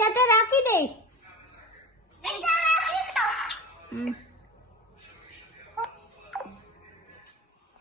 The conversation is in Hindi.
अच्छा तो राखी दे